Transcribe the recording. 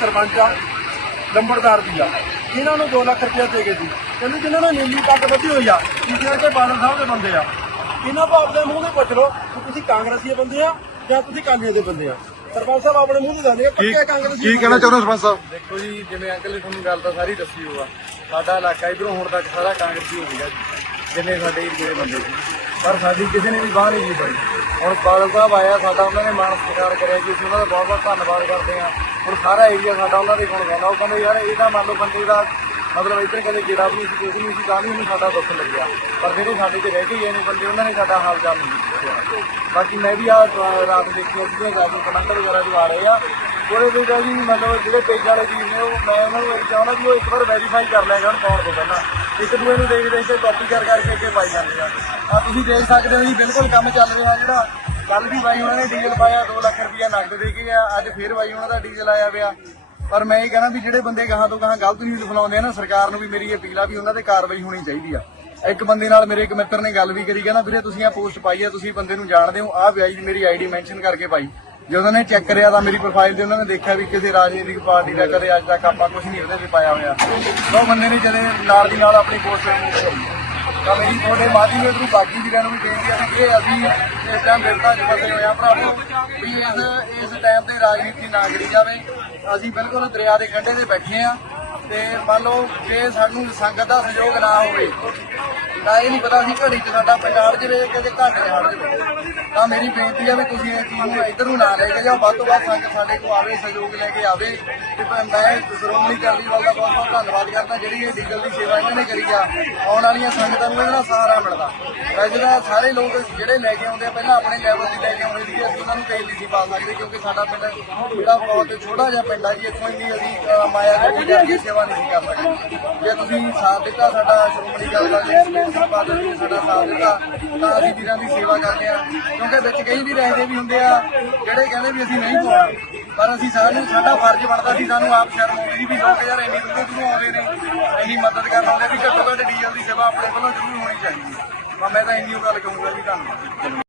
ਸਰਪੰਚ ਆ ਲੰਬੜਦਾਰ ਵੀ ਆ। ਇਹਨਾਂ ਨੂੰ 2 ਲੱਖ ਰੁਪਇਆ ਦੇ ਗਏ ਸੀ ਕਹਿੰਦੇ ਜਿਨ੍ਹਾਂ ਨੇ ਨੀਲੀ ਪੱਗ ਬੱਧੀ ਹੋਈ ਆ ਜਿਹੜੇ ਕਿ ਬਾਦਲ ਸਾਹਿਬ ਦੇ ਬੰਦੇ ਆ। ਇਹਨਾਂ ਤੋਂ ਆਪਣੇ ਮੂੰਹ ਤੇ ਪੁੱਛ ਲਓ ਕਿ ਤੁਸੀਂ ਕਾਂਗਰਸੀ ਦੇ ਬੰਦੇ ਆ ਜਾਂ ਤੁਸੀਂ ਕਾਂਗਰਸ ਦੇ ਬੰਦੇ ਆ। ਸਰਪੰਚ ਸਾਹਿਬ ਆਪਣੇ ਮੂੰਹ ਤੇ ਦੱਸਦੇ ਕੀ ਪੱਕੇ ਕਾਂਗਰਸੀ ਕੀ ਕਹਿਣਾ ਚਾਹੁੰਦੇ ਹੋ ਸਰਪੰਚ ਸਾਹਿਬ? ਦੇਖੋ ਜੀ ਜਿਵੇਂ ਅੰਕਲ ਨੇ ਤੁਹਾਨੂੰ ਗੱਲ ਤਾਂ ਸਾਰੀ ਦੱਸੀ ਹੋਆ ਸਾਡਾ ਇਲਾਕਾ ਇਧਰੋਂ ਹੁਣ ਤੱਕ ਸਾਰਾ ਕਾਂਗਰਸੀ ਹੋ ਗਿਆ ਜੀ ਜਿੰਨੇ ਸਾਡੇ ਏਰੀਏ ਦੇ ਬੰਦੇ ਸੀ। ਪਰ ਸਾਡੀ ਕਿਸੇ ਨੇ ਵੀ ਬਾਹ ਨਹੀਂ ਪਾਈ। ਹੁਣ ਬਾਦਲ ਸਾਹਿਬ ਆਇਆ ਸਾਡਾ ਉਹਨਾਂ ਨੇ ਮਾਣ ਸਤਿਕਾਰ ਕਰਿਆ ਜੀ ਅਸੀਂ ਉਹਨਾਂ ਦਾ ਬਹੁਤ ਬਹੁਤ ਧੰਨਵਾਦ ਕਰਦੇ ਹਾਂ। ਹੁਣ ਸਾਰਾ ਏਰੀਆ ਸਾਡਾ ਉਹਨਾਂ ਦੇ ਕੋਲ ਗਾਉਂਦਾ ਉਹ ਕਹਿੰਦੇ ਯਾਰ ਇਹਦਾ ਮੰਨ ਲਓ ਬੰਦੇ ਦਾ ਮਤਲਬ ਇੱਧਰ ਕਦੇ ਜਿਹੜਾ ਵੀ ਨਹੀਂ ਸੀ ਕੁਝ ਨਹੀਂ ਸੀ, ਤਾਂ ਵੀ ਉਹਨੂੰ ਸਾਡਾ ਦੁੱਖ ਲੱਗਿਆ। ਪਰ ਜਿਹੜੇ ਸਾਡੇ ਤੇ ਰਹਿ ਕੇ ਗਏ ਨੇ ਬੰਦੇ, ਉਹਨਾਂ ਨੇ ਸਾਡਾ ਹਾਲ ਚਾਲ ਨਹੀਂ ਪੁੱਛਿਆ। ਬਾਕੀ ਮੈਂ ਵੀ ਆ ਰਾਤ ਦੇਖੀ ਉਹਦੀਆਂ ਗੱਲ ਕਮੈਂਟ ਵਗੈਰਾ ਜੋ ਆ ਰਹੇ ਆ। ਉਹਦੇ ਵਿੱਚ ਆ ਮਤਲਬ ਜਿਹੜੇ ਪੇਜ ਵਾਲੇ ਜੀ ਨੇ, ਉਹ ਮੈਂ ਉਹਨਾਂ ਨੂੰ ਇਹ ਚਾਹੁੰਦਾ ਕਿ ਉਹ ਇੱਕ ਵਾਰ ਵੈਰੀਫਾਈ ਕਰ ਲਿਆ ਜਾਣ ਕੌਣ ਤੋਂ ਪਹਿਲਾਂ। ਇੱਕ ਦੂਏ ਨੂੰ ਦੇਖ ਦੇਖ ਕੇ ਕਾਪੀ ਕਰ ਕਰਕੇ ਅੱਗੇ ਪਾਈ ਜਾਂਦੇ ਆ। ਆ ਤੁਸੀਂ ਦੇਖ ਸਕਦੇ ਹੋ ਜੀ, ਬਿਲਕੁਲ ਕੰਮ ਚੱਲ ਰਿਹਾ ਜਿਹੜਾ ਕੱਲ ਵੀ ਬਾਈ ਉਹਨਾਂ ਨੇ ਡੀਜ਼ਲ ਪਾਇਆ 2 ਲੱਖ ਰੁਪਇਆ ਨਗਦ ਦੇ ਕੇ ਗਿਆ, ਅੱਜ ਫੇਰ ਬਾਈ ਉਹਨਾਂ ਦਾ ਡੀਜ਼ਲ ਆਇਆ ਪਿਆ। ਪਰ ਮੈਂ ਇਹ ਕਹਿਣਾ ਵੀ ਜਿਹੜੇ ਬੰਦੇ ਗਾਹਾਂ ਤੋਂ ਗਾਹਾਂ ਗਲਤ ਨਿਊਜ਼ ਫਲਾਉਂਦੇ ਆ ਨਾ, ਸਰਕਾਰ ਨੂੰ ਵੀ ਮੇਰੀ ਅਪੀਲ ਆ ਵੀ ਉਹਨਾਂ ਤੇ ਕਾਰਵਾਈ ਹੋਣੀ ਚਾਹੀਦੀ ਆ। ਇੱਕ ਬੰਦੇ ਨਾਲ ਮੇਰੇ ਇੱਕ ਮਿੱਤਰ ਨੇ ਗੱਲ ਵੀ ਕਰੀ, ਕਹਿੰਦਾ ਵੀਰੇ ਤੁਸੀਂ ਆ ਪੋਸਟ ਪਾਈ ਆ, ਤੁਸੀਂ ਬੰਦੇ ਨੂੰ ਜਾਣਦੇ ਹੋ, ਆਹ ਵਿਆਜ ਮੇਰੀ ਆਈਡੀ ਮੈਂਸ਼ਨ ਕਰਕੇ ਪਾਈ। ਜਦੋਂ ਨੇ ਚੈੱਕ ਕਰਿਆ ਤਾਂ ਮੇਰੀ ਪ੍ਰੋਫਾਈਲ ਤੇ ਉਹਨਾਂ ਨੇ ਦੇਖਿਆ ਵੀ ਕਿਸੇ ਰਾਜਨੀਤਿਕ ਪਾਰਟੀ ਦਾ ਕਦੇ ਅੱਜ ਤੱਕ ਆਪਾਂ ਕੁਝ ਨਹੀਂ ਉਹਦੇ ਤੇ ਪਾਇਆ ਹੋਇਆ। ਤਾਂ ਉਹ ਬੰਦੇ ਨੇ ਜਦੇ ਨਾਲ ਦੀ ਨਾਲ ਆਪਣੀ ਪੋਸਟ ਤਾਂ ਮੇਰੀ ਤੁਹਾਡੇ ਮਾਧਿਅਮ ਦੇ ਥਰੂ ਬਾਕੀ ਵੀਰਾਂ ਨੂੰ ਵੀ ਬੇਨਤੀ ਹੈ ਕਿ ਇਹ ਅਸੀਂ ਇਸ ਟਾਈਮ ਬਿਰਤਾ ਚ ਫਸੇ ਹੋਏ ਆ ਭਰਾਵੋ, ਵੀ ਇਸ ਇਸ ਟਾਈਮ ਤੇ ਰਾਜਨੀਤੀ ਨਾ ਕਰੀ ਜਾਵੇ। ਅਸੀਂ ਬਿਲਕੁਲ ਦਰਿਆ ਦੇ ਕੰਢੇ ਤੇ ਬੈਠੇ ਆ ਤੇ ਮੰਨ ਲਓ ਜੇ ਸਾਨੂੰ ਸੰਗਤ ਦਾ ਸਹਿਯੋਗ ਨਾ ਹੋਵੇ ਤਾਂ ਇਹ ਨਹੀਂ ਪਤਾ ਸੀ ਘੜੀ ਚ ਸਾਡਾ ਪੰਜਾਬ ਜਿਵੇਂ ਕਿਤੇ ਘੱਟ ਰਿਹਾ ਹੋਵੇ ਤਾਂ ਮੇਰੀ ਬੇਨਤੀ ਹੈ ਵੀ ਤੁਸੀਂ ਇਹ ਚੀਜ਼ ਨੂੰ ਇੱਧਰ ਨੂੰ ਨਾ ਲੈ ਕੇ ਜਾਓ। ਵੱਧ ਤੋਂ ਵੱਧ ਸੰਗਤ ਸਾਡੇ ਕੋਲ ਆਵੇ, ਸਹਿਯੋਗ ਲੈ ਕੇ ਆਵੇ। ਤੇ ਮੈਂ ਸ਼੍ਰੋਮਣੀ ਅਕਾਲੀ ਦਲ ਦਾ ਬਹੁਤ ਬਹੁਤ ਧੰਨਵਾਦ ਕਰਦਾ, ਜਿਹੜੀ ਇਹ ਡੀਜ਼ਲ ਦੀ ਸੇਵਾ ਇਹਨਾਂ ਨੇ ਕਰੀ ਆ। ਆਉਣ ਵਾਲੀਆਂ ਸੰਗਤਾਂ ਨੂੰ ਇਹਨਾਂ ਦਾ ਸਹਾਰਾ ਮਿਲਦਾ। ਵੈਸੇ ਤਾਂ ਸਾਰੇ ਲੋਕ ਜਿਹੜੇ ਲੈ ਕੇ ਆਉਂਦੇ ਆ, ਪਹਿਲਾਂ ਆਪਣੇ ਲੈਵਲ ਤੇ ਲੈ ਕੇ ਆਉਂਦੇ ਸੀ ਅਸੀਂ ਉਹਨਾਂ ਨੂੰ ਤੇਲ ਨਹੀਂ ਸੀ ਪਾ ਸਕਦੇ, ਕਿਉਂਕਿ ਸਾਡਾ ਪਿੰਡ ਜਿਹੜਾ ਬਹੁਤ ਛੋਟਾ ਜਿਹਾ ਪਿੰਡ ਆ ਜੀ, ਇੱਥੋਂ ਇੰਨੀ ਅਸੀਂ ਮਾਇਆ ਗੱਡੀ ਸੇਵਾ ਨਹੀਂ ਸੀ ਕਰ ਸਕਦੇ। ਜੇ ਤੁਸੀਂ ਸਾਥ ਦਿੱਤਾ ਸਾਡਾ ਸ਼੍ਰੋਮਣੀ ਅਕਾਲੀ ਦਲ ਦੇ ਸੁਖਬੀਰ ਬਾਦਲ ਜੀ ਨੇ ਸਾਡਾ ਸਾਥ ਦਿੱਤਾ, ਤਾਂ ਅਸੀਂ ਵੀਰਾਂ ਦੀ ਸੇਵਾ ਕਰਦੇ ਆ ਕਿਉਂਕਿ ਵਿੱਚ ਕਈ ਵੀ ਰਹਿੰਦੇ ਵੀ ਹੁੰਦੇ ਆ, ਜਿਹੜੇ ਕਹਿੰਦੇ ਵੀ ਅਸੀਂ ਨਹੀਂ ਪਾਉਣਾ, ਪਰ ਅਸੀਂ ਸਾਨੂੰ, ਸਾਡਾ ਫਰਜ਼ ਬਣਦਾ ਸੀ, ਸਾਨੂੰ ਆਪ ਸ਼ਰਮ ਆਉਂਦੀ ਸੀ ਵੀ ਲੋਕ ਯਾਰ ਇੰਨੀ ਦੂਰੋਂ ਦੂਰੋਂ ਆਉਂਦੇ ਨੇ, ਇੰਨੀ ਮਦਦ ਕਰਨ ਆਉਂਦੇ ਵੀ ਘੱਟੋ ਘੱਟ ਡੀਜ਼ਲ ਦੀ ਸੇਵਾ ਆਪਣੇ ਵੱਲੋਂ ਜ਼ਰੂਰ ਹੋਣੀ ਚਾਹੀਦੀ ਹੈ। ਮੈਂ ਤਾਂ ਇੰਨੀ ਓ ਗੱਲ ਕਹੂੰਗਾ ਜੀ, ਧੰਨਵਾਦ।